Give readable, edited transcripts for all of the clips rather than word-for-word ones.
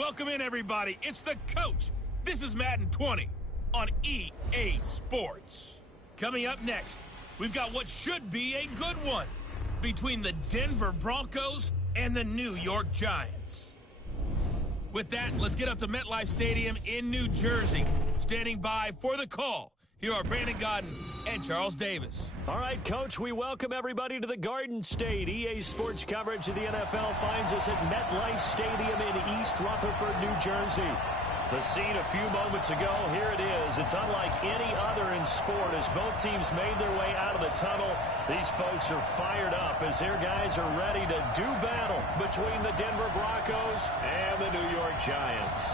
Welcome in, everybody. It's the coach. This is Madden 20 on EA Sports. Coming up next, we've got what should be a good one between the Denver Broncos and the New York Giants. With that, let's get up to MetLife Stadium in New Jersey. Standing by for the call, here are Brandon Godden and Charles Davis. All right, Coach, we welcome everybody to the Garden State. EA Sports coverage of the NFL finds us at MetLife Stadium in East Rutherford, New Jersey. The scene a few moments ago, here it is. It's unlike any other in sport as both teams made their way out of the tunnel. These folks are fired up as their guys are ready to do battle between the Denver Broncos and the New York Giants.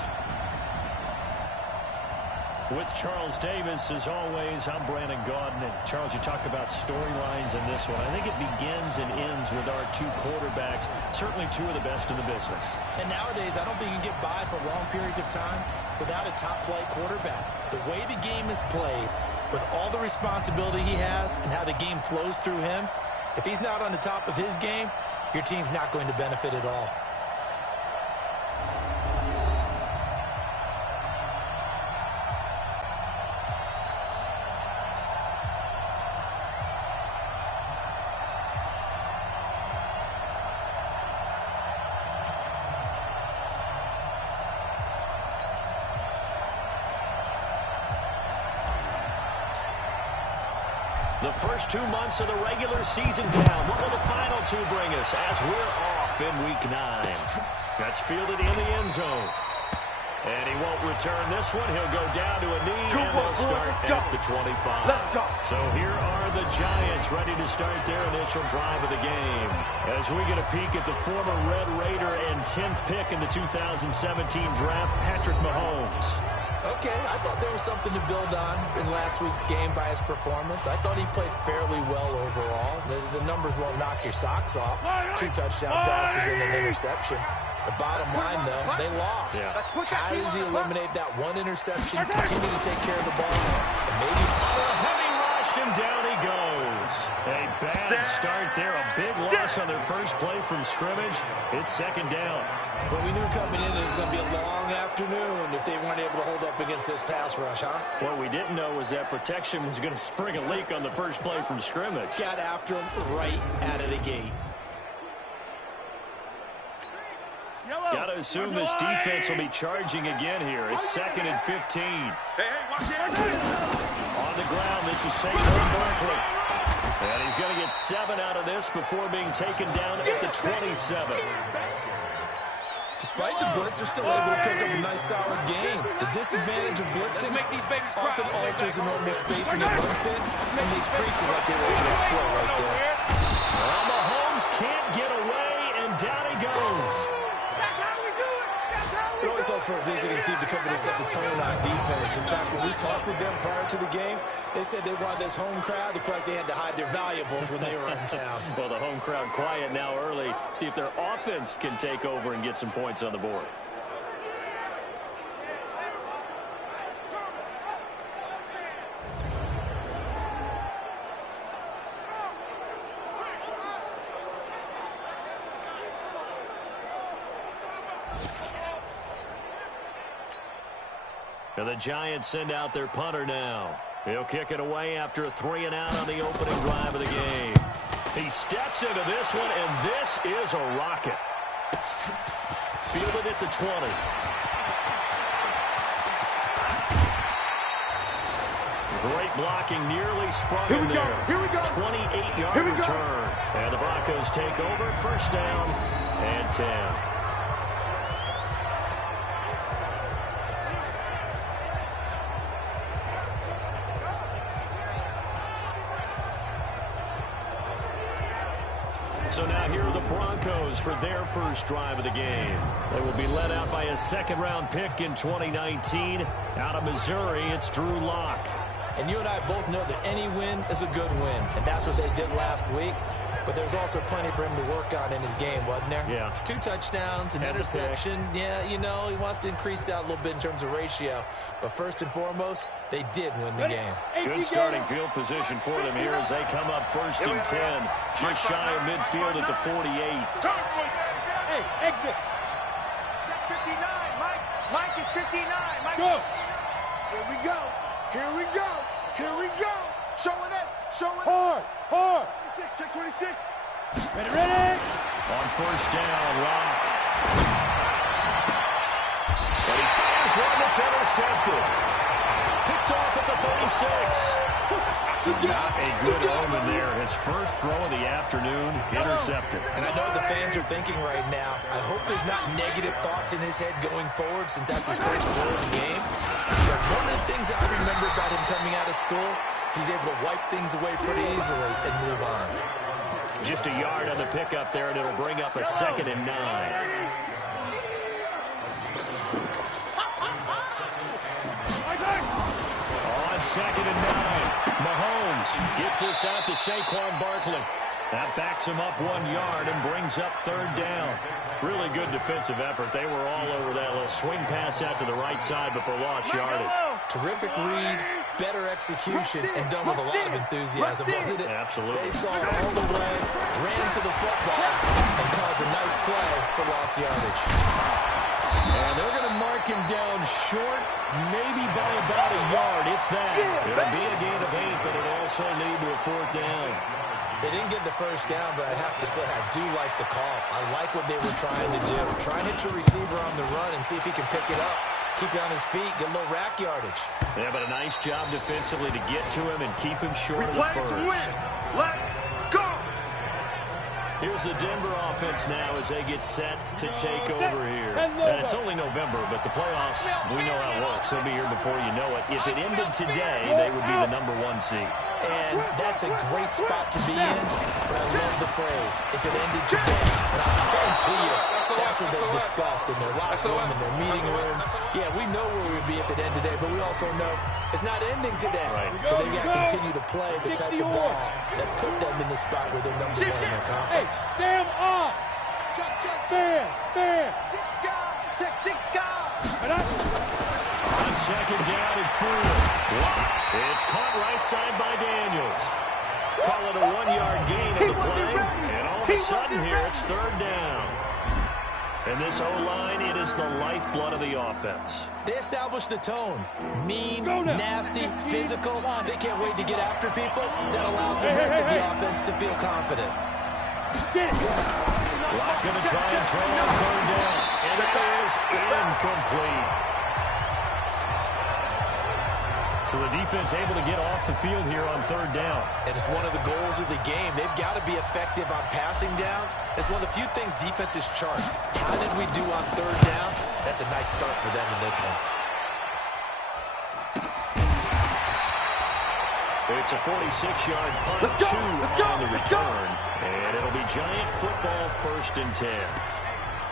With Charles Davis, as always, I'm Brandon Godden. And Charles, you talk about storylines in this one. I think it begins and ends with our two quarterbacks, certainly two of the best in the business. And nowadays, I don't think you can get by for long periods of time without a top-flight quarterback. The way the game is played, with all the responsibility he has and how the game flows through him, if he's not on the top of his game, your team's not going to benefit at all. The first 2 months of the regular season down. What will the final two bring us as we're off in Week 9? That's fielded in the end zone. And he won't return this one. He'll go down to a knee, and they'll start at the 25. Let's go. So here are the Giants ready to start their initial drive of the game. As we get a peek at the former Red Raider and 10th pick in the 2017 draft, Patrick Mahomes. Okay, I thought there was something to build on in last week's game by his performance. I thought he played fairly well overall. The numbers won't knock your socks off. 2 touchdown passes and an interception. The bottom line, though, they lost. Yeah. How does he eliminate that one interception, continue to take care of the ball, and maybe A heavy rush, and down he goes. A bad start there. A big loss on their first play from scrimmage. It's second down. But we knew coming in it was going to be a long afternoon if they weren't able to hold up against this pass rush, huh? What we didn't know was that protection was going to spring a leak on the first play from scrimmage. Got after him right out of the gate. Got to assume this defense will be charging again here. It's 2nd and 15. Hey, watch it. On the ground, this is Saquon Barkley. And he's going to get 7 out of this before being taken down at the 27. Despite the blitz, they're still able to pick up a nice, solid game. The disadvantage of blitzing often alters the normal spacing and run fits and makes creases like they were able to exploit right there. Well, Mahomes can't get away, and down he goes. It always helps for a visiting team to come in and set the tone on defense. In fact, when we talked with them prior to the game, they said they wanted this home crowd to feel like they had to hide their valuables when they were in town. Well, the home crowd quiet now early. See if their offense can take over and get some points on the board. And the Giants send out their punter now. He'll kick it away after a 3-and-out on the opening drive of the game. He steps into this one, and this is a rocket. Fielded at the 20. Great blocking, nearly sprung him there. Here we go. 28-yard return. And the Broncos take over, first down and 10. So now here are the Broncos for their first drive of the game. They will be led out by a second-round pick in 2019. Out of Missouri, it's Drew Lock. And you and I both know that any win is a good win, and that's what they did last week. But there's also plenty for him to work on in his game, wasn't there? Yeah. 2 touchdowns, an interception. Yeah, you know, he wants to increase that a little bit in terms of ratio. But first and foremost, they did win the game. Good starting field position for them here as they come up first and 10. Just shy of midfield at the 48. Hey, exit. Check 59. Go. Here we go. Here we go. Here we go. Showing it. Showing it. Hard. 26, check 26. Ready. On first down, Rock. But he fires one that's intercepted. Picked off at the 36. Not a good omen there. His first throw of the afternoon, intercepted. And I know the fans are thinking right now, I hope there's not negative thoughts in his head going forward since that's his first throw of the game. But one of the things I remember about him coming out of school is he's able to wipe things away pretty easily and move on. Just a yard on the pickup there, and it'll bring up a 2nd and 9. On 2nd and 9, Mahomes gets this out to Saquon Barkley. That backs him up 1 yard and brings up 3rd down. Really good defensive effort. They were all over that little swing pass out to the right side before lost yardage. Terrific read, better execution, and done with a lot of enthusiasm, wasn't it? Absolutely. They saw it all the way, ran to the football, and caused a nice play for lost yardage. And they're going to mark him down short, maybe by about a yard, if that. It'll be a gain of 8, but it'll also lead to a 4th down. They didn't get the first down, but I have to say I do like the call. I like what they were trying to do. Try and hit your receiver on the run and see if he can pick it up. Keep it on his feet, get a little rack yardage. Yeah, but a nice job defensively to get to him and keep him short of the first. Let's go. Here's the Denver offense now as they get set to take over here. And it's only November, but the playoffs, we know how it works. They'll be here before you know it. If it ended today, they would be the #1 seed. And that's a great spot to be in, but I love the phrase, if it ended today. And I guarantee you, that's what they've discussed in their locker room, in their meeting rooms. Yeah, we know where we would be if it ended today, but we also know it's not ending today. Right. So they've got to continue to play the type of ball that put them in the spot where they're #1 in their conference. Sam off. Fair. Check. On 2nd down and 4. It's caught right side by Daniels. Call it a 1-yard gain of the play. And all of a sudden here, it's 3rd down. And this O-line, it is the lifeblood of the offense. They established the tone. Mean, nasty, physical. They can't wait to get after people. That allows the rest of the offense to feel confident. Block going to try and throw on 3rd down. And that is incomplete. So the defense able to get off the field here on 3rd down. And it's one of the goals of the game. They've got to be effective on passing downs. It's one of the few things defenses chart. How did we do on 3rd down? That's a nice start for them in this one. It's a 46-yard punt, 2 on the return. And it'll be Giant football, 1st and 10.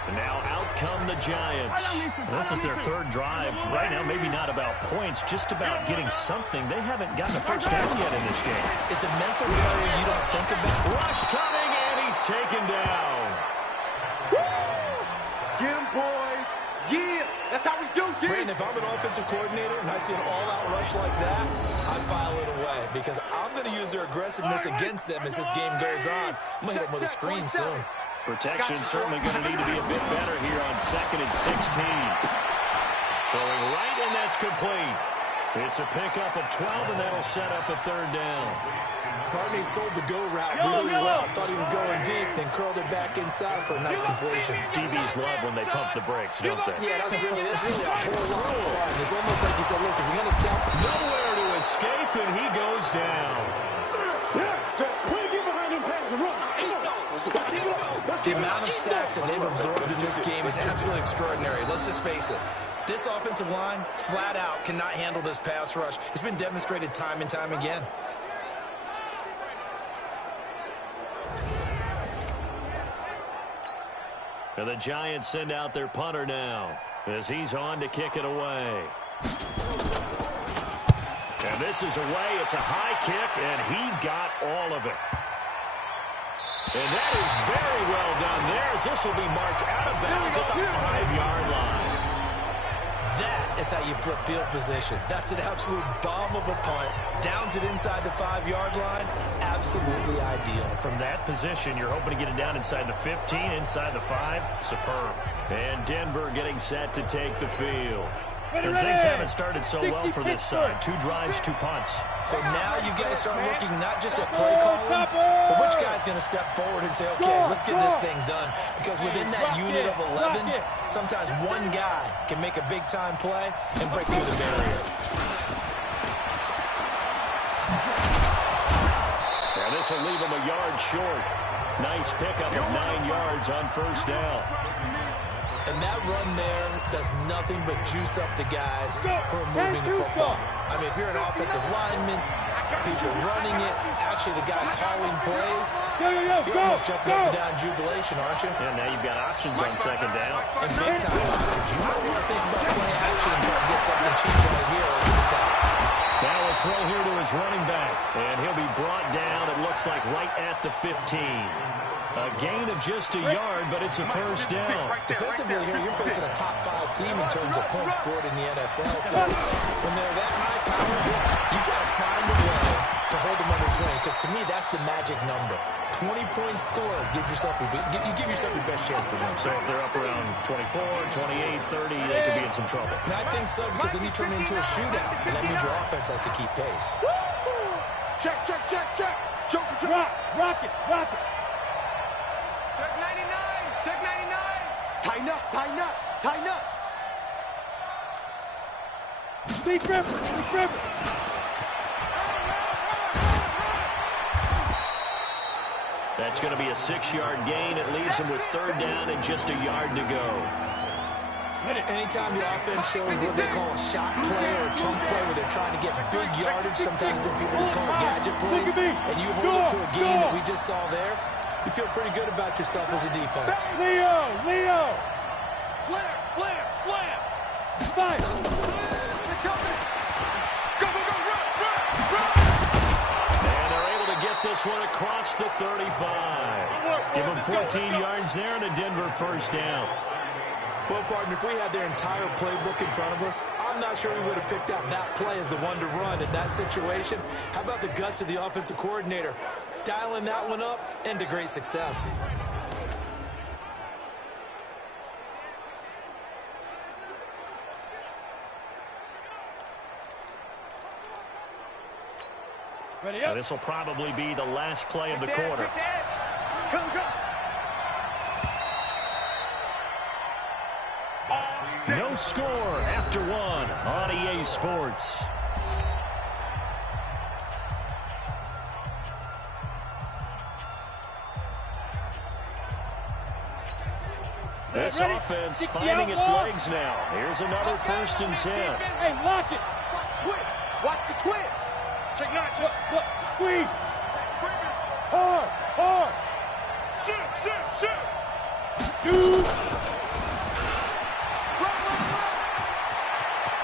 And now out come the Giants. This is their 3rd drive. Right now, maybe not about points, just about getting something. They haven't gotten a first down yet in this game. It's a mental barrier you don't think about. Rush coming, and he's taken down. Get him, boys. Yeah, that's how we do it. Brandon, if I'm an offensive coordinator and I see an all-out rush like that, I file it away because I'm going to use their aggressiveness against them as this game goes on. I'm going to hit them with a screen soon. Protection certainly going to need to be a bit better here on 2nd and 16. Throwing right, and that's complete. It's a pickup of 12, and that'll set up a 3rd down. Barney sold the go route really well. Thought he was going deep, then curled it back inside for a nice completion. DBs love when they pump the brakes, don't they? Yeah, that's really a whole lot of fun. It's almost like you said, listen, we're going to sell. Nowhere to escape, and he goes down. The amount of sacks that they've absorbed in this game is absolutely extraordinary. Let's just face it. This offensive line, flat out, cannot handle this pass rush. It's been demonstrated time and time again. And the Giants send out their punter now as he's on to kick it away. And this is away. It's a high kick, and he got all of it. And that is very well done there, as this will be marked out of bounds at the 5-yard line. That is how you flip field position. That's an absolute bomb of a punt. Downs it inside the 5-yard line. Absolutely ideal. From that position, you're hoping to get it down inside the 15, inside the 5. Superb. And Denver getting set to take the field. And things haven't started so well for this side. 2 drives, 2 punts. So now you've got to start looking not just at play calling, but which guy's going to step forward and say, okay, let's get this thing done. Because within that unit of 11, sometimes one guy can make a big-time play and break through the barrier. Now this will leave him a yard short. Nice pickup of 9 yards on first down. And that run there does nothing but juice up the guys who are moving the football. I mean, if you're an offensive lineman, people running it, actually the guy calling plays, you're almost jumping up and down jubilation, aren't you? And now you've got options on second down. And big-time options. You might want to think about play action and try to get something cheap right here over the top. Now a throw here to his running back. And he'll be brought down, it looks like, right at the 15. A gain of just a yard, but it's a first down. Defensively here, you're facing a top 5 team in terms of points scored in the NFL. So when they're that high-powered, you've got to find a way to hold them under 20. Because to me, that's the magic number. 20 points scored gives yourself you give yourself your best chance to win. So if they're up around 24, 28, 30, they could be in some trouble. And I think so, because then you turn it into a shootout, and that means your offense has to keep pace. Check, check, check, check. Rock it. Check 99. Check 99. Tighten up. Speed River. That's going to be a 6-yard gain. It leaves him with third down and just a yard to go. Anytime the offense shows what they call a shot play or a chunk play where they're trying to get big yardage, sometimes people just call it gadget plays, and you hold it to a gain that we just saw there, you feel pretty good about yourself as a defense. Leo. Slam. Fight. They're coming. Go, run. And they're able to get this one across the 35. Give them 14 yards there and a Denver first down. Well, partner, if we had their entire playbook in front of us, I'm not sure we would have picked out that play as the one to run in that situation. How about the guts of the offensive coordinator? Dialing that one up into great success. This will probably be the last play of the quarter. Go. No score after 1 on EA Sports. This offense finding its legs now. Here's another 1st and 10. Hey, lock it. Watch the twist. Check not. Squeeze. Hard. Shoot.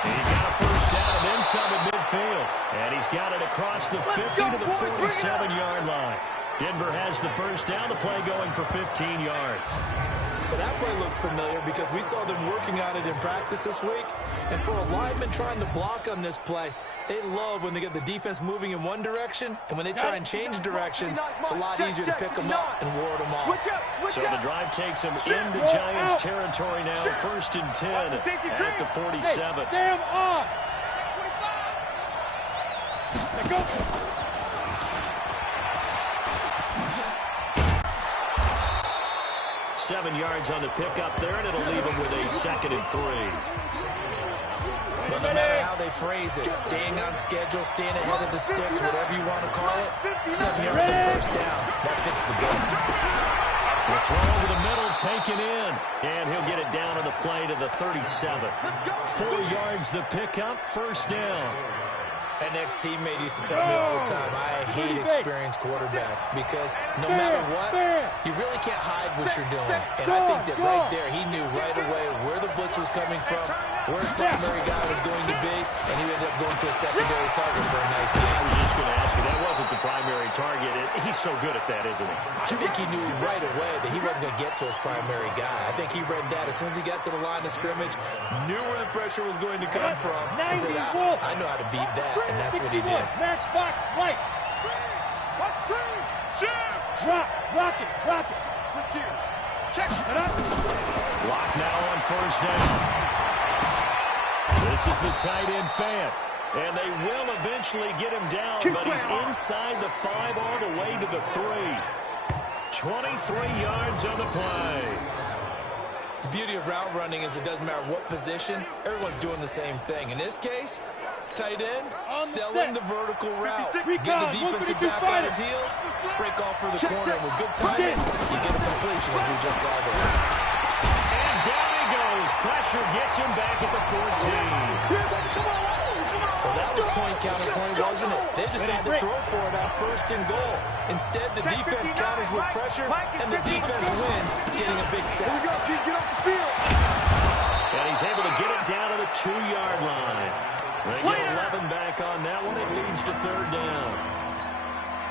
He's got a first down and then some at midfield. And he's got it across the 50 to the 47-yard line. Denver has the first down, the play going for 15 yards. But that play looks familiar because we saw them working on it in practice this week. And for a lineman trying to block on this play, they love when they get the defense moving in one direction. And when they try and change directions, it's a lot easier to pick them up and ward them off. So the drive takes them into Giants territory now. 1st and 10 at the 47. Sam on. Let go. 7 yards on the pickup there, and it'll leave them with a 2nd and 3. Well, no matter how they phrase it, staying on schedule, staying ahead of the sticks, whatever you want to call it, 7 yards and first down. That fits the bill. The throw over the middle, taken in. And he'll get it down on the play to the 37. 4 yards the pickup, first down. An ex-teammate used to tell me all the time, I hate experienced quarterbacks because no matter what, you really can't hide what you're doing. And I think that right there, he knew right away where the blitz was coming from, where his primary guy was going to be, and he ended up going to a secondary target for a nice game. I was just going to ask you, that wasn't the primary target. He's so good at that, isn't he? I think he knew right away that he wasn't going to get to his primary guy. I think he read that as soon as he got to the line of scrimmage, knew where the pressure was going to come from, and said, I know how to beat that. And that's what he did. Matchbox right. Watch screen. Shoot. Rock it. Switch gears. Check it up. Lock now on first down. This This is the tight end Fant. And they will eventually get him down, but he's inside the 5 all the way to the 3. 23 yards on the play. The beauty of route running is it doesn't matter what position, everyone's doing the same thing. In this case, tight end, selling the vertical route. Get the defensive back on his heels, break off for the corner, and with good timing, you get a completion as we just saw there. And down he goes. Pressure gets him back at the 14. Well, that was point counterpoint, wasn't it? They decided to throw for it on 1st and goal. Instead, the defense counters with pressure, and the defense wins, getting a big sack. Here we go, kid. Get off the field. And he's able to get it down to the 2-yard line. They get 11 back on that one. It leads to 3rd down.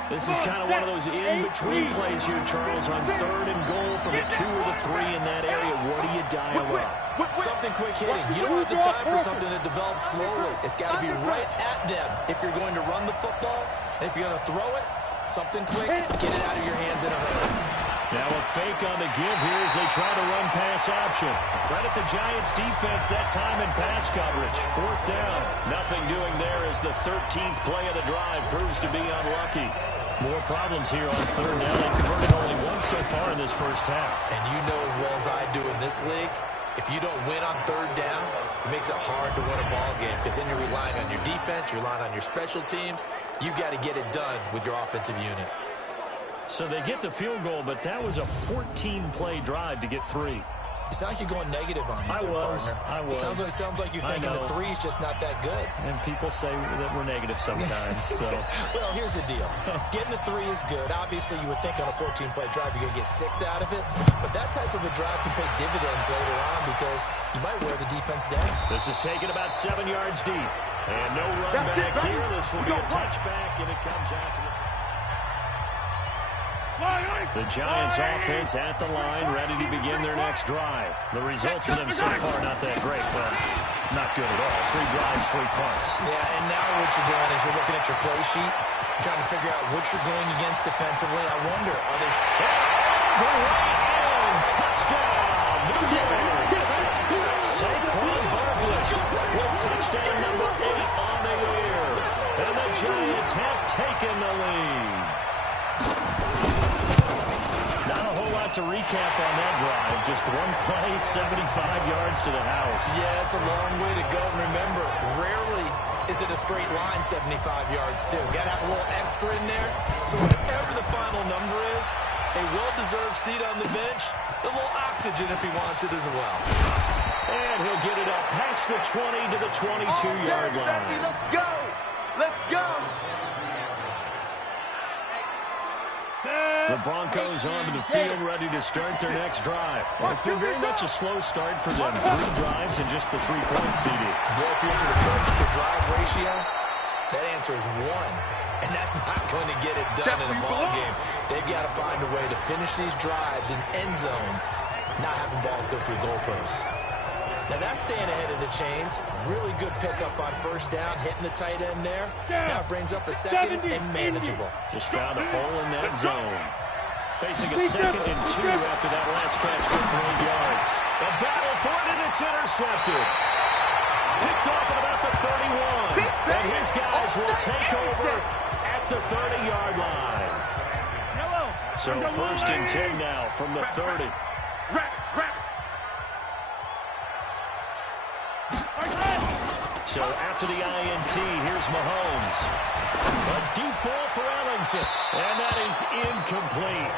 This is kind of one of those in-between plays here, Charles, on 3rd and goal from the 2 or the 3 in that area. What do you dial up? Something quick hitting. You don't have the time for something that develops slowly. It's got to be right at them if you're going to run the football. And if you're going to throw it, something quick, get it out of your hands in a hurry. Now a fake on the give here as they try to run pass option. Credit the Giants defense that time in pass coverage. 4th down. Nothing doing there as the 13th play of the drive proves to be unlucky. More problems here on 3rd down. They converted only once so far in this first half. And you know as well as I do in this league, if you don't win on 3rd down, it makes it hard to win a ball game because then you're relying on your defense, you're relying on your special teams. You've got to get it done with your offensive unit. So they get the field goal, but that was a 14-play drive to get 3. You sound like you're going negative on me, I was. It sounds like you're thinking the 3 is just not that good. And people say that we're negative sometimes. So. Well, here's the deal. Getting the 3 is good. Obviously, you would think on a 14-play drive you're going to get 6 out of it. But that type of a drive can pay dividends later on because you might wear the defense down. This is taken about 7 yards deep. And no run back here. This will be a touchback, and it comes out to the Giants offense at the line, ready to begin their next drive. The results for them so far not that great, but not good at all. 3 drives, 3 punts. Yeah, and now what you're doing is you're looking at your play sheet, trying to figure out what you're going against defensively. I wonder, are they... Touchdown! Saquon Barkley with touchdown number 8 on the year. And the Giants have taken the lead. Not a whole lot to recap on that drive. Just 1 play, 75 yards to the house. Yeah, it's a long way to go. And remember, rarely is it a straight line 75 yards, too. Got to have a little extra in there. So whatever the final number is, a well-deserved seat on the bench, a little oxygen if he wants it as well. And he'll get it up past the 20 to the 22-yard line. Let's go. Let's go. The Broncos onto the field, ready to start their next drive. Well, it's been very much a slow start for them. 3 drives and just the 3 points CD. Well, if you're into the points per drive ratio, that answer is 1. And that's not going to get it done in a ball game. They've got to find a way to finish these drives in end zones, not having balls go through goalposts. Now that's staying ahead of the chains. Really good pickup on 1st down, hitting the tight end there. Now brings up a 2nd and manageable. Just found a hole in that zone. Facing a 2nd and 2 after that last catch for 3 yards. The battle for it, and it's intercepted. Picked off at about the 31. And his guys will take over at the 30-yard line. So 1st and 10 now from the 30. So after the INT, here's Mahomes. A deep ball for Ellington. And that is incomplete.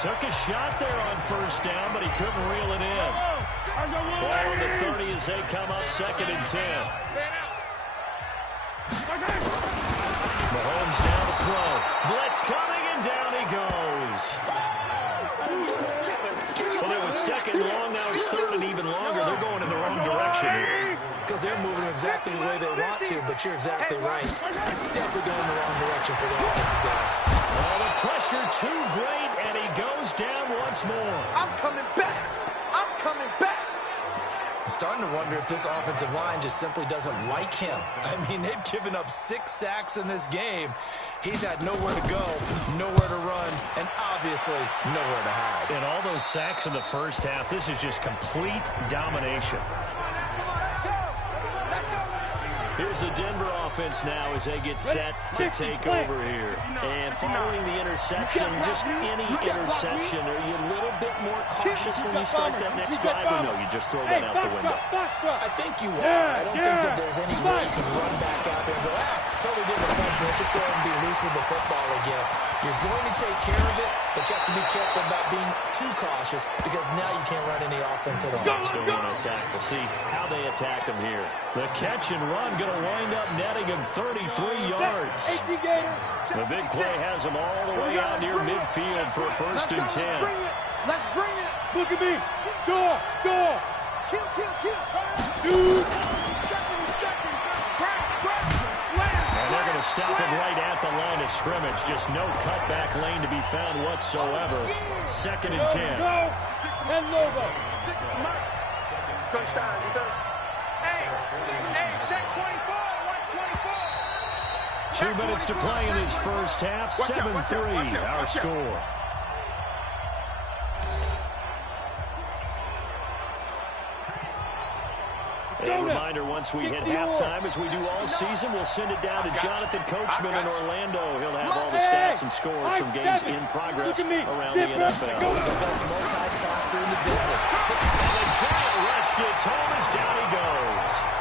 Took a shot there on 1st down, but he couldn't reel it in. Ball on the 30 as they come up 2nd and 10. Mahomes now to throw. Blitz coming, and down he goes. Well, it was 2nd long, now it's 3rd and even longer. They're going in the wrong direction here. Because they're moving exactly the way they want to, but you're exactly right. Definitely going in the wrong direction for the offensive guys. Oh, the pressure too great, and he goes down once more. I'm coming back. I'm coming back. I'm starting to wonder if this offensive line just simply doesn't like him. I mean, they've given up 6 sacks in this game. He's had nowhere to go, nowhere to run, and obviously nowhere to hide. And all those sacks in the first half, this is just complete domination. Here's the Denver offense now as they get set to take over here. And following the interception, just any interception, are you a little bit more cautious when you start that next drive, or no, you just throw that out the window? I think you are. I don't think that there's any way you can run back out there and go, totally different function. Let's just go ahead and be loose with the football again. You're going to take care of it, but you have to be careful about being too cautious because now you can't run any offense at all. Still want to attack. We'll see how they attack him here. The catch and run going to wind up netting him 33 yards. The big play has him all the way out near midfield for a 1st and 10. Let's bring it. Look at me. Go. Kill. Dude. And they're going to stop him right at the line of scrimmage. Just no cutback lane to be found whatsoever. 2nd and 10. Go. And logo. Crunch time, defense. Hey, check 24. Watch 24. 2 minutes to play in his first half. 7-3 our score. A reminder, once we hit halftime, as we do all season, we'll send it down to Jonathan Coachman in Orlando. He'll have all the stats and scores from games in progress around the NFL. The best multitasker in the business. And the giant rush gets home as down he goes.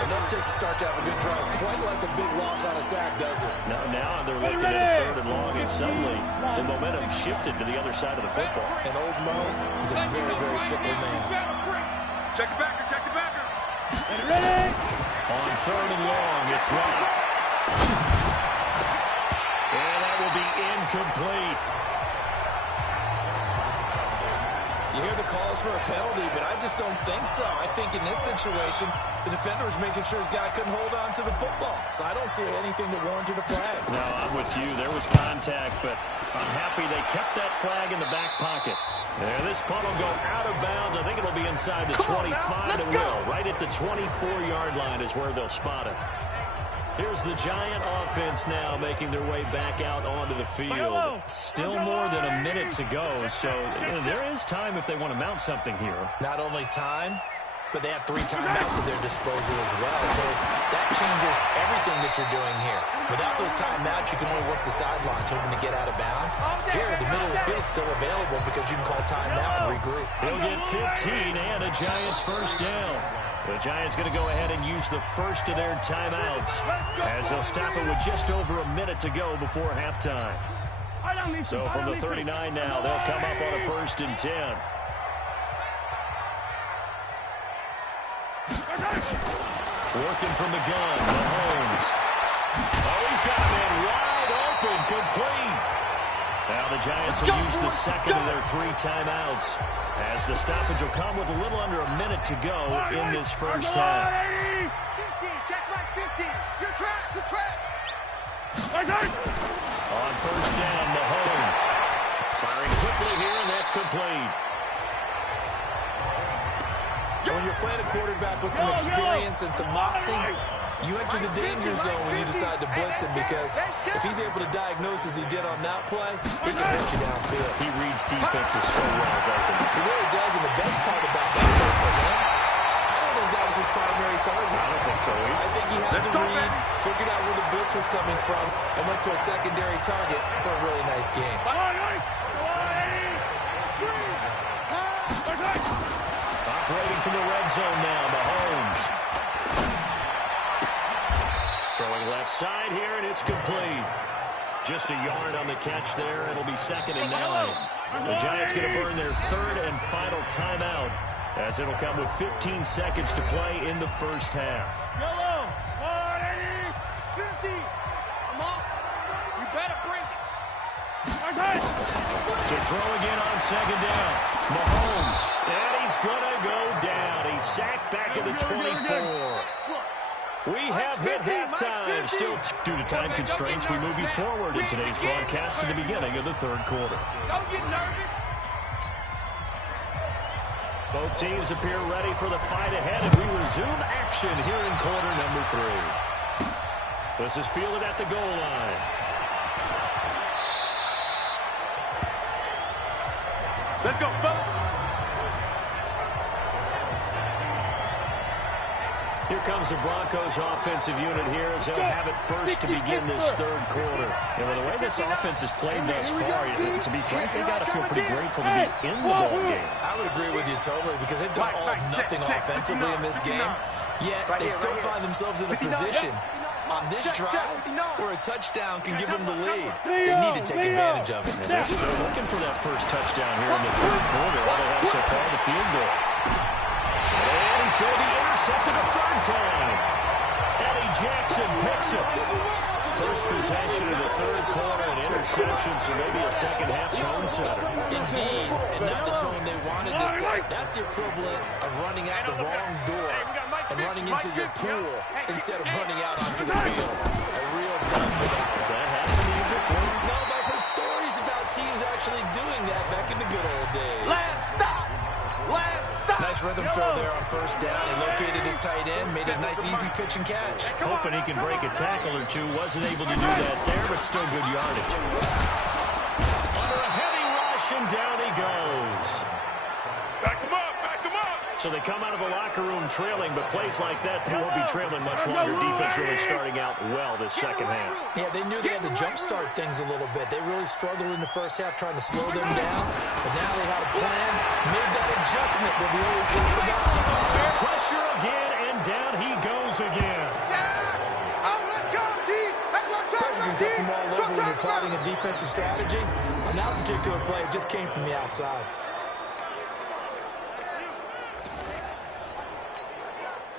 Enough takes to start to have a good drive. Quite like a big loss on a sack, does it? Now they're looking at a 3rd and long, and suddenly the momentum shifted to the other side of the football. And old Mo is a very, very fickle man. Check the backer. Ready? On 3rd and long, it's locked. And that will be incomplete. You hear the calls for a penalty, but I just don't think so. I think in this situation, the defender was making sure his guy couldn't hold on to the football. So I don't see anything that warranted a flag. No, I'm with you. There was contact, but I'm happy they kept that flag in the back pocket. And this punt will go out of bounds. I think it'll be inside the 25. It will. Right at the 24-yard line is where they'll spot it. Here's the Giant offense now making their way back out onto the field. Still more than a minute to go, so there is time if they want to mount something here. Not only time, but they have 3 timeouts at their disposal as well. So that changes everything that you're doing here. Without those timeouts, you can only work the sidelines hoping to get out of bounds. Here, the middle of the field's still available because you can call timeout and regroup. He'll get 15 and a Giants 1st down. The Giants going to go ahead and use the first of their timeouts as they'll stop it with just over a minute to go before halftime. So from the 39 now, they'll come up on a 1st and 10. Working from the gun, Mahomes. Oh, he's got a man wide open, complete. Now the Giants will use the 2nd of their 3 timeouts as the stoppage will come with a little under a minute to go in this first half. 15, check back 15. Good track. On 1st down, Mahomes. Firing quickly here, and that's complete. When you're playing a quarterback with some experience and some moxie, you enter the danger zone when you decide to blitz him because if he's able to diagnose as he did on that play, he can hurt you downfield. He reads defenses so well, doesn't he? He really does, and the best part about that play for him, I don't think that was his primary target. I don't think so either. I think he had the read, figured out where the blitz was coming from, and went to a secondary target for a really nice game. Operating from the red zone now, Mahomes. Throwing left side here, and it's complete. Just a yard on the catch there. It'll be 2nd and 9. The Giants going to burn their 3rd and final timeout as it'll come with 15 seconds to play in the first half. 50. Come on. You better bring it. To throw again on 2nd down. Mahomes, and he's going to go down. He's sacked back at the 24. We have hit halftime. Still, due to time constraints, we move you forward in today's broadcast to the beginning of the 3rd quarter. Don't get nervous. Both teams appear ready for the fight ahead, and we resume action here in quarter number 3. This is fielded at the goal line. Let's go, fellas. Here comes the Broncos offensive unit here as they'll have it first to begin this third quarter. And with the way this offense has played thus far, to be frank, they got to feel pretty grateful to be in the ball game. I would agree with you totally because they've done all of nothing offensively in this game, yet they still find themselves in a position on this drive where a touchdown can give them the lead. They need to take advantage of it. And they're still looking for that first touchdown here in the third quarter. All they have so far, the field goal. And he's going to be intercepted a third time. Eddie Jackson picks it. First possession of the third quarter, an interception, so maybe a second-half tone setter. Indeed, and not the tone they wanted to set. That's the equivalent of running out the wrong door and running into your pool instead of running out onto the field. A real done for that. Has that happened to you before? No, but I've heard stories about teams actually doing that back in the good old days. Last stop. Nice rhythm throw there on first down. He located his tight end, made a nice easy pitch and catch. Hoping he can break a tackle or two. Wasn't able to do that there, but still good yardage. Under a heavy rush, and down he goes. Back him up. So they come out of the locker room trailing, but plays like that, they won't be trailing much longer. Defense really starting out well this second half. Yeah, they knew they had to jumpstart things a little bit. They really struggled in the first half trying to slow them down, but now they had a plan, made that adjustment that we always talked about. Pressure again, and down he goes again. Let's go, D. Pressure can come from all over when you're plotting a defensive strategy. On that particular play, it just came from the outside.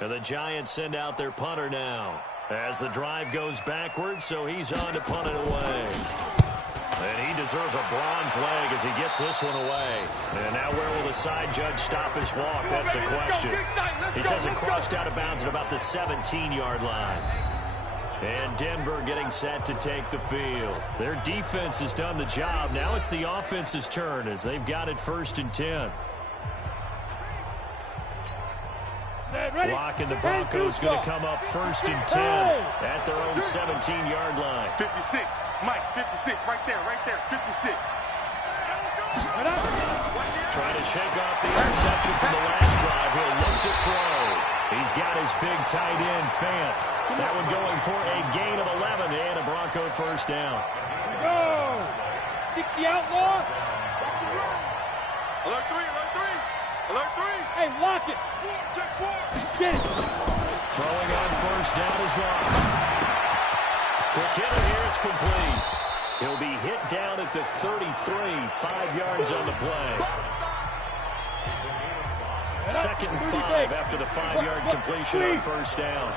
And the Giants send out their punter now as the drive goes backwards, so he's on to punt it away. And he deserves a bronze leg as he gets this one away. And now where will the side judge stop his walk? That's the question. He says it crossed out of bounds at about the 17-yard line. And Denver getting set to take the field. Their defense has done the job. Now it's the offense's turn as they've got it 1st and 10. Block, and the Broncos going to come up 1st and 10 at their own 17-yard line. 56, Mike, 56, right there, 56. Trying to shake off the interception from the last drive. He'll look to throw. He's got his big tight end, Fant. That one going for a gain of 11 and a Bronco first down. Go! 60 outlaw. Alert 3. Hey, lock it. Check 4. Get it. Throwing on first down is locked. Quick hitter here, it's complete. He'll be hit down at the 33, 5 yards on the play. 2nd and 5 after the 5-yard completion on first down.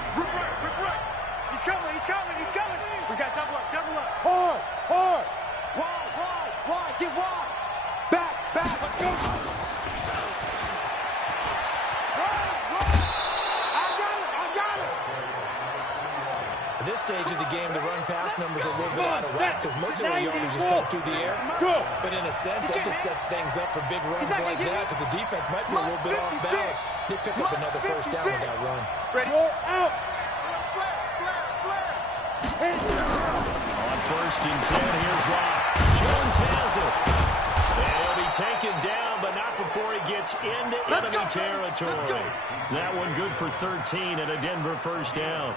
He's coming. We got double up. Hard. Wide, get wide. Back. Let's go. At this stage of the game, the run-pass numbers are a little bit out of whack because most of the yardage just come through the air. But in a sense, that just sets things up for big runs like that because the defense might be a little bit off balance. They pick up another first down with that run. Ready? Roll out. On 1st and 10, here's Locke. Jones has it. And he'll be taken down, but not before he gets into enemy territory. That one good for 13 and a Denver first down.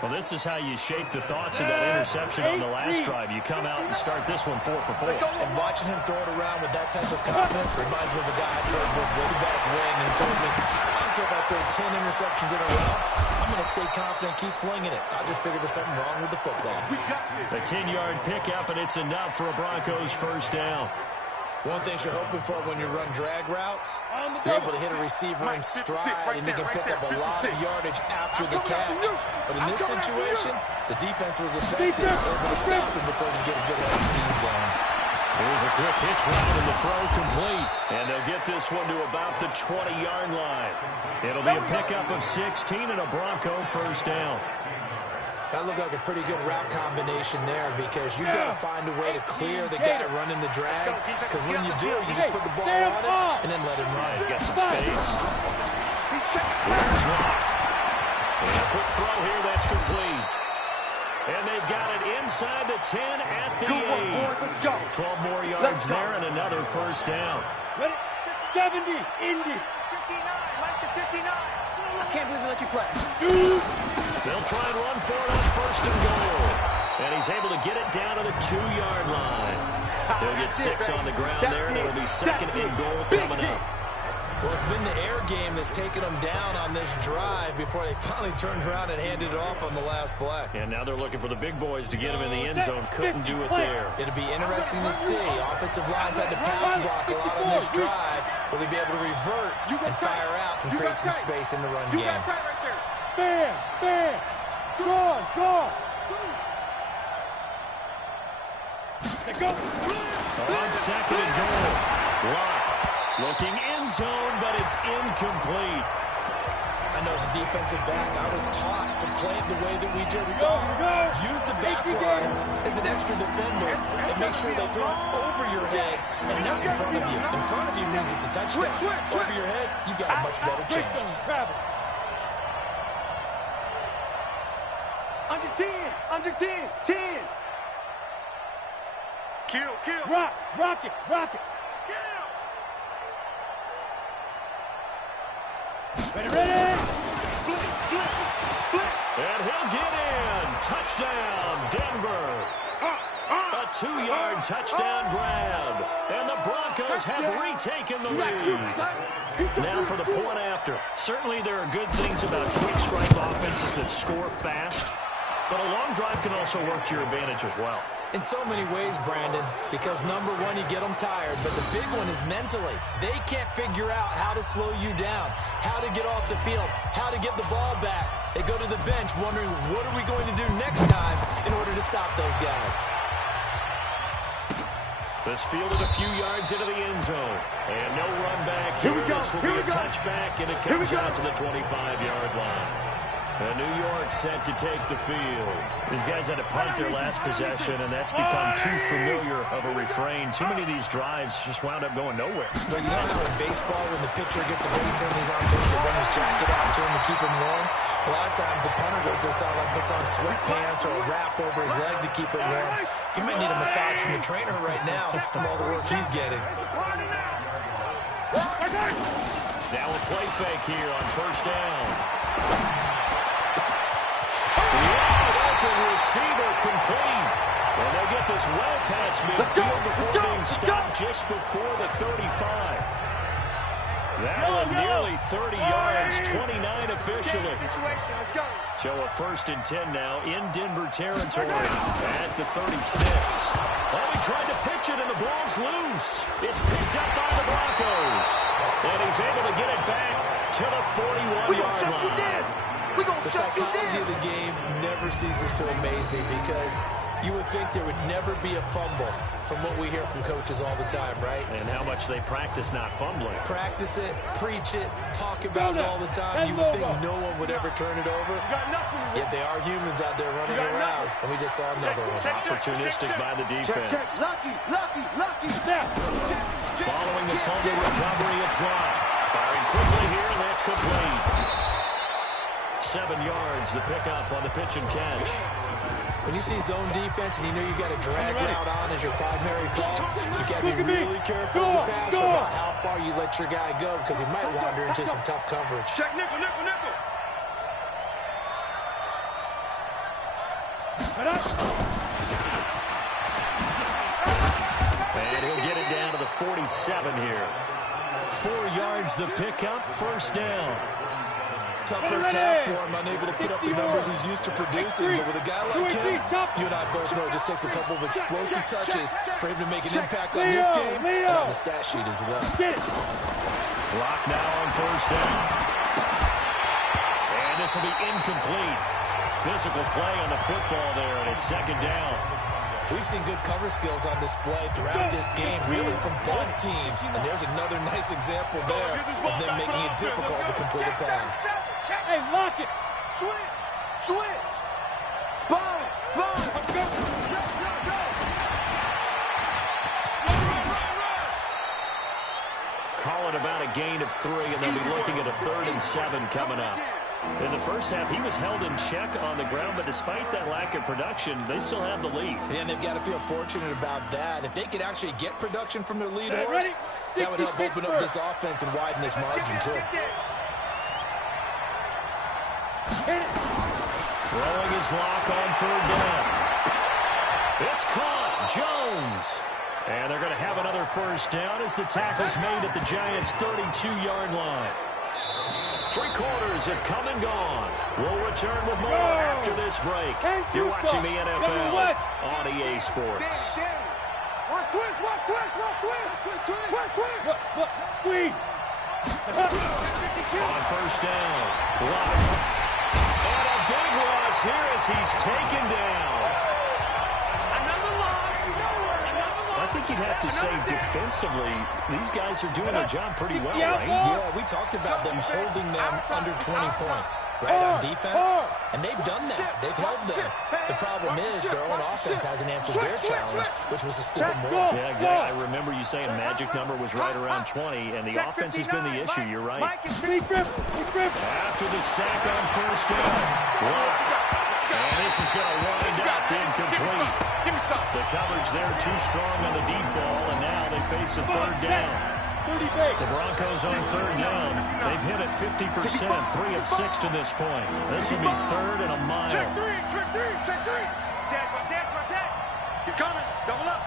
Well, this is how you shape the thoughts of that interception on the last drive. You come out and start this one 4 for 4. And watching him throw it around with that type of confidence reminds me of a guy I played with way back when and told me, I don't care about throwing 10 interceptions in a row. I'm going to stay confident, keep flinging it. I just figured there's something wrong with the football. A 10-yard pickup, and it's enough for a Broncos first down. One thing you're hoping for when you run drag routes, you're able to hit a receiver in stride and he can pick up a lot of yardage after the catch. But in this situation, the defense was effective, able to stop him before he could get a good head steam going. Here's a quick hitch route and the throw complete. And they'll get this one to about the 20-yard line. It'll be a pickup of 16 and a Bronco first down. That looked like a pretty good route combination there because you've got to find a way to clear the guy running the drag. Because when you do, you just put the ball on him and then let him run. He's got some space. Here's Locke. And a quick throw here, that's complete. And they've got it inside the 10 at the 8. 12 more yards there and another first down. Ready? 70, Indy. 59, Mike to 59. I can't believe they let you play. They'll try and run for it on 1st and goal. And he's able to get it down to the 2-yard line. He'll get 6 on the ground there, and it'll be 2nd and goal coming up. Well, it's been the air game that's taken them down on this drive before they finally turned around and handed it off on the last play. And now they're looking for the big boys to get him in the end zone. Couldn't do it there. It'll be interesting to see. Offensive lines had to pass block a lot on this drive. Will they be able to revert and fire out and create some space in the run game? Bam! Go! Go! On 2nd and goal. Block. Looking end zone, but it's incomplete. I know as a defensive back, I was taught to play it the way that we just saw. Use the back line as an extra defender and make sure they throw it over your head and not in front of you. In front of you means it's a touchdown. Over your head, you got a much better chance. Under 10. Kill. Rock it. Ready. And he'll get in. Touchdown, Denver. A 2-yard touchdown grab. And the Broncos have retaken the lead. Now for the point after. Certainly there are good things about quick strike offenses that score fast. But a long drive can also work to your advantage as well. In so many ways, Brandon, because number one, you get them tired, but the big one is mentally. They can't figure out how to slow you down, how to get off the field, how to get the ball back. They go to the bench wondering, what are we going to do next time in order to stop those guys? This fielded a few yards into the end zone. And no run back here. This will be a touchback, and it comes out to the 25-yard line. New York set to take the field. These guys had to punt their last possession, and that's become too familiar of a refrain. Too many of these drives just wound up going nowhere. But you know how in baseball, when the pitcher gets a base hit, he's on base, they bring his jacket out to him to keep him warm. A lot of times the punter goes to the sideline, puts on sweatpants or a wrap over his leg to keep it warm. He might need a massage from the trainer right now from all the work he's getting. Now a play fake here on 1st down. Receiver complete. And they'll get this well past midfield before being stopped just before the 35. That one nearly 30 yards, 29 officially. So a 1st and 10 now in Denver territory at the 36. Oh, he tried to pitch it and the ball's loose. It's picked up by the Broncos. And he's able to get it back to the 41-yard line. The psychology of the game never ceases to amaze me because you would think there would never be a fumble from what we hear from coaches all the time, right? And how much they practice not fumbling. Practice it, preach it, talk about it all the time. You would think no one would ever turn it over. Yet they are humans out there running around, and we just saw another one. Opportunistic by the defense. Lucky. Following the fumble recovery, it's Locke. Firing quickly here, and that's complete. 7 yards, the pickup on the pitch and catch. When you see zone defense and you know you've got a drag route on as your primary call, you got to be really careful as a passer about how far you let your guy go because he might wander into some tough coverage. Check nickel. And he'll get it down to the 47 here. 4 yards, the pickup, 1st down. Tough first half for him, unable to put up the numbers he's used to producing. But with a guy like him, you and I both know it just takes a couple of explosive touches for him to make an impact on this game and on the stat sheet as well. Lock now on 1st down. And this will be incomplete. Physical play on the football there, and it's 2nd down. We've seen good cover skills on display throughout this game, really from both teams. And there's another nice example there of them making it difficult to complete a pass. Hey, lock it. Switch. Spawn. Calling about a gain of 3, and they'll be looking at a 3rd and 7 coming up. In the first half, he was held in check on the ground, but despite that lack of production, they still have the lead. And they've got to feel fortunate about that. If they could actually get production from their lead horse, that would help open up this offense and widen this margin, too. Throwing his lock on third down. It's caught. Jones. And they're going to have another first down as the tackle's made at the Giants' 32-yard line. 3 quarters have come and gone. We'll return with more after this break. You're watching the NFL on EA Sports. Squeeze. On first down. And a big loss here as he's taken down. I think you'd have to say defensively, these guys are doing their job pretty well, right? Yeah, we talked about them holding them under 20 points, right, on defense. And they've done that. They've held them. The problem is their own offense hasn't answered their challenge, which was to score more. Yeah, exactly. I remember you saying magic number was right around 20, and the offense has been the issue. You're right. After the sack on first down. And this is going to wind up incomplete. The coverage there too strong on the deep ball, and now they face a third down. The Broncos on third down. They've hit it 50%, 3 of 6 to this point. This will be third and a mile. Check three. He's coming. Double up.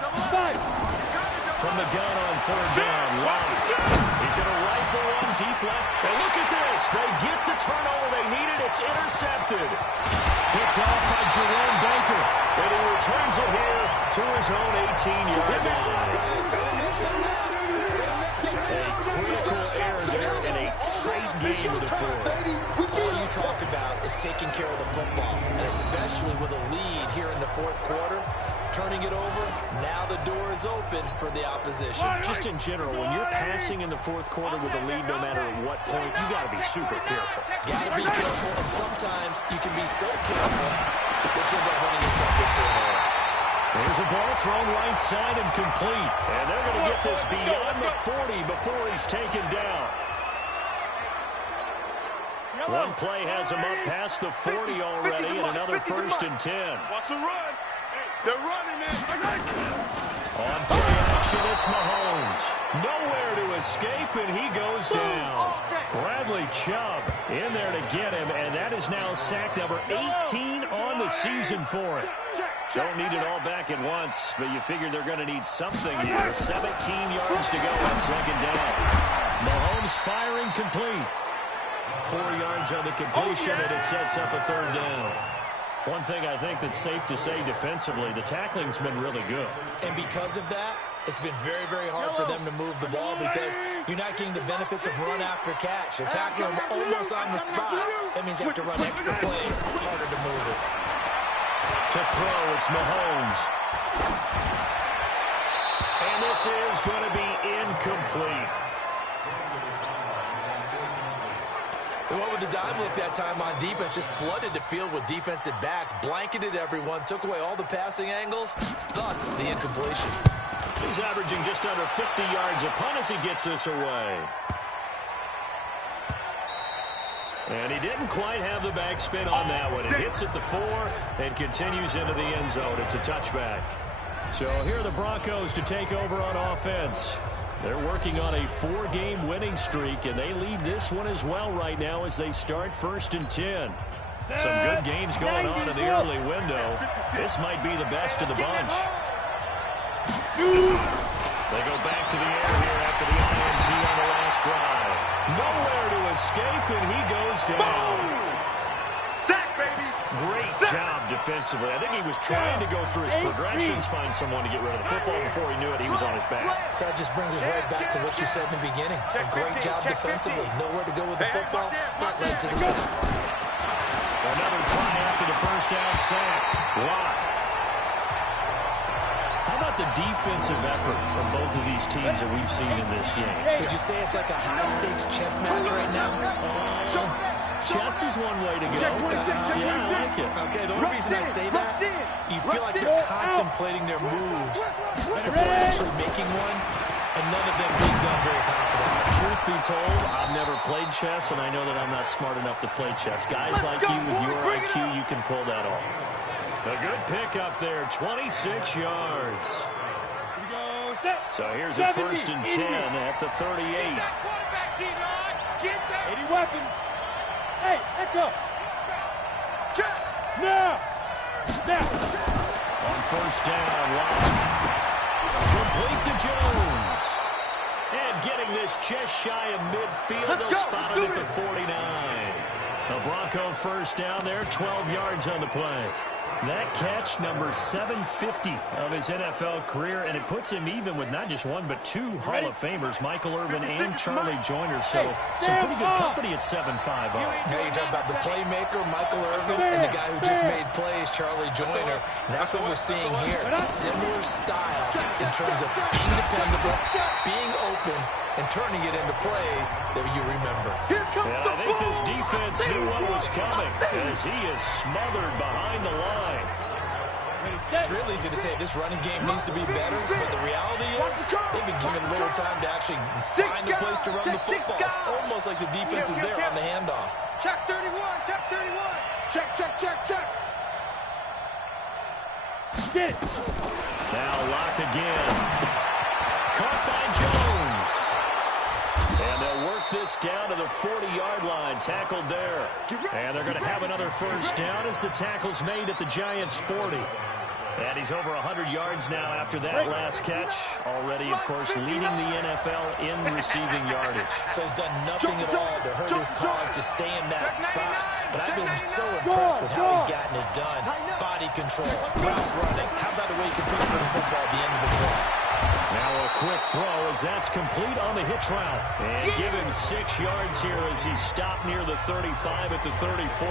From the gun on third down. He's going to rifle one deep left. And look at this. They get the turnover they needed. It's intercepted. Picked off by Jerome Baker. And he returns it here to his own 18-yard line. A critical error there in a tight game to the fourth. All you talk about is taking care of the football, and especially with a lead here in the fourth quarter. Turning it over, now the door is open for the opposition. Just in general, when you're passing in the fourth quarter with a lead, no matter at what point, you got to be super careful. Got to be careful, and sometimes you can be so careful that you end up running yourself into an error. There's a ball thrown right side and complete. And they're going to get this beyond the 40 before he's taken down. One play has him up past the 40 already, and another 1st and 10. What's the run? They're running it. On play action, it's Mahomes. Nowhere to escape, and he goes down. Bradley Chubb in there to get him, and that is now sack number 18 on the season for him. Don't need it all back at once, but you figure they're going to need something here. 17 yards to go on second down. Mahomes firing complete. 4 yards on the completion, and it sets up a third down. One thing I think that's safe to say defensively, the tackling's been really good. And because of that, it's been very, very hard for them to move the ball because you're not getting the benefits of run after catch. They're tackling them almost on the spot. That means you have to run extra plays, harder to move it. To throw, it's Mahomes. And this is going to be incomplete. They went with the dime look that time on defense, just flooded the field with defensive backs, blanketed everyone, took away all the passing angles, thus the incompletion. He's averaging just under 50 yards a punt as he gets this away. And he didn't quite have the backspin on that one. It hits at the 4 and continues into the end zone. It's a touchback. So here are the Broncos to take over on offense. They're working on a 4-game winning streak, and they lead this one as well right now as they start 1st and 10. Some good games going on in the early window. This might be the best of the bunch. They go back to the air here after the INT on the last drive. Nowhere to escape, and he goes down. Sack, baby. Great job defensively. I think he was trying to go through his progressions, find someone to get rid of the football. Before he knew it, he was on his back. So that just brings us right back to what you said in the beginning. A great job defensively. Nowhere to go with the football. That led to the sack. Another try after the first down sack. Block. How about the defensive effort from both of these teams that we've seen in this game? Would you say it's like a high-stakes chess match right now? Chess is one way to go. Yeah, I like it. Okay, the only reason I say that, you feel like they're contemplating their moves before actually making one, and none of them being done very confidently. Truth be told, I've never played chess, and I know that I'm not smart enough to play chess. Guys like you with your IQ, you can pull that off. A good pick up there, 26 yards. So here's a 1st and 10 at the 38. 80 weapons. Hey, let's go. Now! On first down, complete to Jones. And getting this just shy of midfield, they'll spot it at the 49. A Bronco first down there, 12 yards on the play. That catch, number 750 of his NFL career, and it puts him even with not just one but two Hall of Famers, Michael Irvin and Charlie Joyner. So some pretty good company at 7'5". Now you talk about the playmaker, Michael Irvin, and the guy who just made plays, Charlie Joyner. And that's what we're seeing here. Similar style in terms of being dependable, being open, and turning it into plays that you remember. And I think this defense knew what was coming as he is smothered behind the line. It's real easy to say this running game needs to be better, but the reality is they've been given little time to actually find a place to run the football. It's almost like the defense is there on the handoff. Check 31, check 31. Check. Get it. Now locked again. Caught by Jones. And they'll work this down to the 40-yard line, tackled there. And they're going to have another first down as the tackle's made at the Giants' 40. And he's over 100 yards now after that last catch. Already, of course, leading the NFL in receiving yardage. So he's done nothing at all to hurt his cause to stay in that spot. But I've been so impressed with how he's gotten it done. Body control, route running. How about the way he competes for the football at the end of the play? Now a quick throw as that's complete on the hitch route. And give him 6 yards here as he stopped near the 35 at the 34.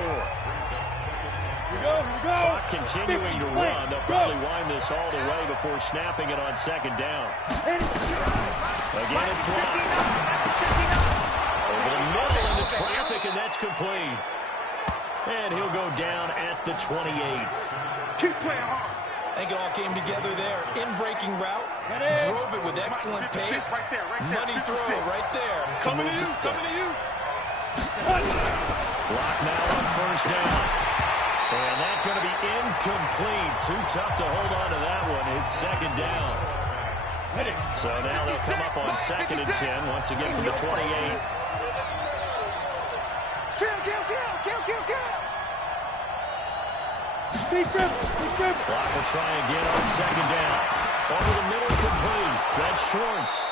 Clock continuing to run. They'll probably wind this all the way before snapping it on second down. Again, it's locked. Over the middle into traffic, and that's complete. And he'll go down at the 28. Keep playing hard. I think it all came together there. In-breaking route, drove it with excellent pace. Money throw right there to move the sticks. Clock now on first down. And that's going to be incomplete. Too tough to hold on to that one. It's second down. So now they'll come up on 2nd and 10 once again from the 28. Kill. Clock will try again on second down. Over the middle, complete. That's Schwartz.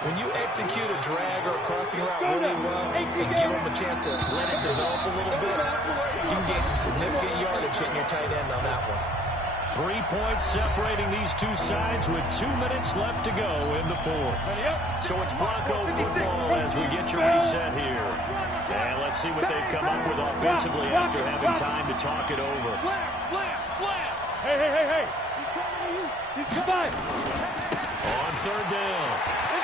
When you execute a drag or a crossing route really well and give them a chance to let it develop a little bit, you can gain some significant yardage hitting your tight end on that one. 3 points separating these two sides with 2 minutes left to go in the fourth. So it's Bronco football as we get your reset here. And let's see what they've come up with offensively after having time to talk it over. Slam. Hey. He's coming to you. He's coming. On third down,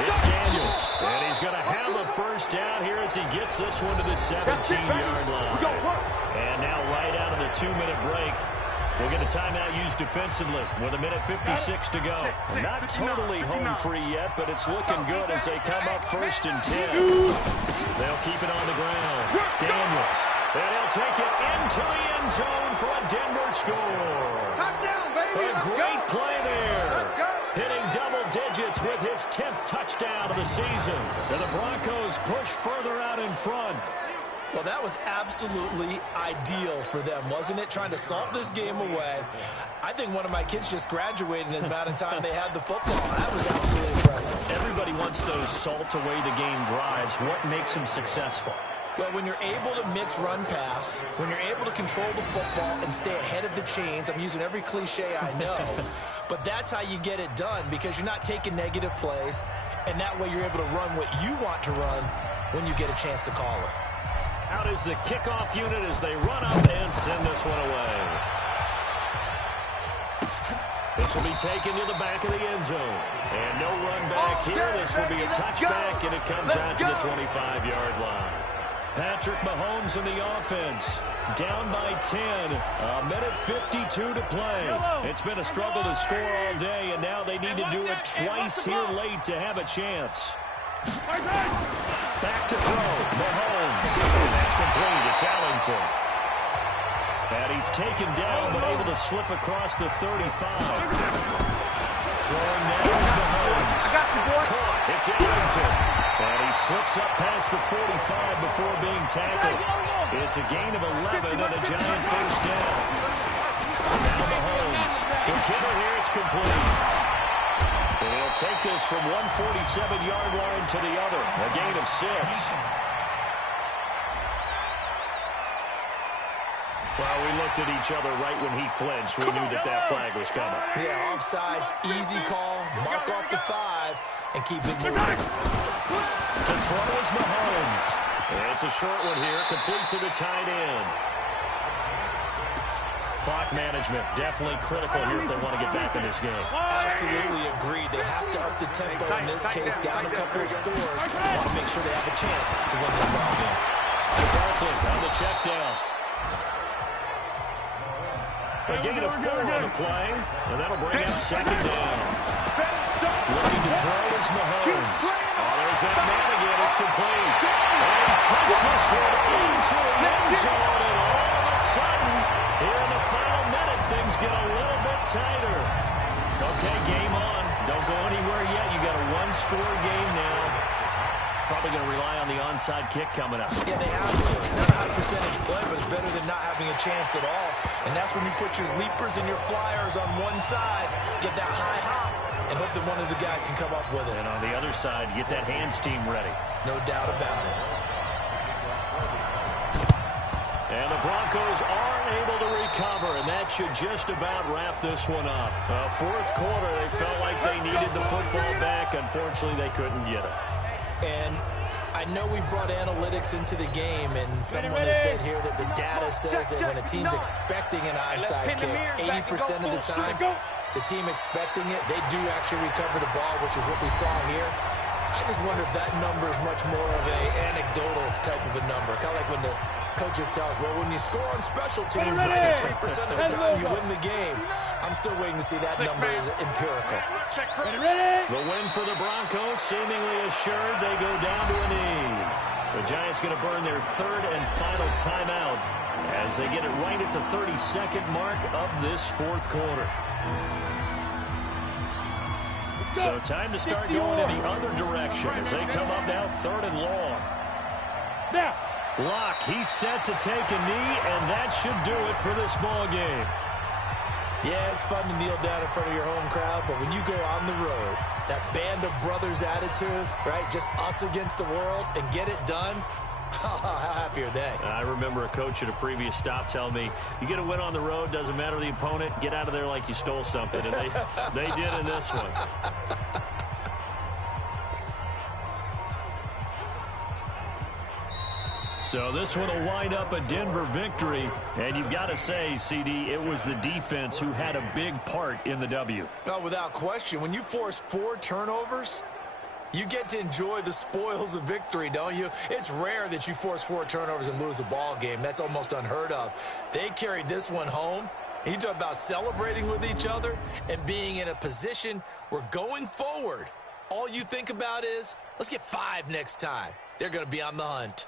it's Daniels. And he's going to have a first down here as he gets this one to the 17-yard line. And now right out of the 2-minute break, we'll get a timeout used defensively with 1:56 to go. Not totally home free yet, but it's looking good as they come up 1st and 10. They'll keep it on the ground. Daniels. And he'll take it into the end zone for a Denver score. Touchdown, baby. A great play there. Hitting double digits with his 10th touchdown of the season. And the Broncos push further out in front. Well, that was absolutely ideal for them, wasn't it? Trying to salt this game away. I think one of my kids just graduated in the amount of time they had the football. That was absolutely impressive. Everybody wants those salt away the game drives. What makes them successful? Well, when you're able to mix run-pass, when you're able to control the football and stay ahead of the chains, I'm using every cliche I know, but that's how you get it done because you're not taking negative plays, and that way you're able to run what you want to run when you get a chance to call it. Out is the kickoff unit as they run up and send this one away. This will be taken to the back of the end zone. And no run back here. This will be a touchback, and it comes out to the 25-yard line. Patrick Mahomes in the offense. Down by 10. 1:52 to play. It's been a struggle to score all day, and now they need to do it twice here late to have a chance. Back to throw. Mahomes. And that's complete. It's Ellington. And he's taken down but able to slip across the 35. Throwing now is Mahomes. I got you, boy. Caught. It's Ellington. And he slips up past the 45 before being tackled. It's a gain of 11 and a giant first down. Now Mahomes. The killer here, it's complete. And he'll take this from 147-yard line to the other. A gain of 6. Well, we looked at each other right when he flinched. We knew that flag was coming. Yeah, offsides, easy call, mark off the 5, and keep it moving. To throw is Mahomes. It's a short one here, complete to the tight end. Clock management, definitely critical here if they want to get back in this game. Absolutely agreed. They have to up the tempo in this case, down a couple of scores. Want to make sure they have a chance to win this ball game. Barkley on the check down. A gain of 4 on the play, and that'll bring up second down. Looking to throw is Mahomes. Oh, there's that man again. It's complete. And he takes this one into the end zone, and all of a sudden, here in the final minute, things get a little bit tighter. Okay, game on. Don't go anywhere yet. You got a one-score game now. Probably going to rely on the onside kick coming up. Yeah, they have to. It's not a high percentage play, but it's better than not having a chance at all. And that's when you put your leapers and your flyers on one side, get that high hop, and hope that one of the guys can come up with it. And on the other side, get that hands team ready. No doubt about it. And the Broncos are able to recover, and that should just about wrap this one up. Fourth quarter, they felt like they needed the football back. Unfortunately, they couldn't get it. And I know we brought analytics into the game, and someone has said here that the data says that when a team's expecting an onside kick, 80% of the time, the team expecting it, they do actually recover the ball, which is what we saw here. I just wonder if that number is much more of a anecdotal type of a number. Kind of like when the coaches tell us, well, when you score on special teams, 93% of the time you win the game. I'm still waiting to see that number is empirical. The win for the Broncos, seemingly assured. They go down to a knee. The Giants going to burn their third and final timeout as they get it right at the 32nd mark of this fourth quarter. So time to start going in the other direction as they come up now third and long. Locke, he's set to take a knee, and that should do it for this ball game. Yeah, it's fun to kneel down in front of your home crowd, but when you go on the road, that band of brothers attitude, right, just us against the world, and get it done, how happy are they? I remember a coach at a previous stop telling me, you get a win on the road, doesn't matter the opponent, get out of there like you stole something, and they did in this one. So this one will wind up a Denver victory. And you've got to say, CD, it was the defense who had a big part in the W. Oh, without question. When you force 4 turnovers, you get to enjoy the spoils of victory, don't you? It's rare that you force 4 turnovers and lose a ball game. That's almost unheard of. They carried this one home. You talk about celebrating with each other and being in a position where going forward, all you think about is, let's get 5 next time. They're going to be on the hunt.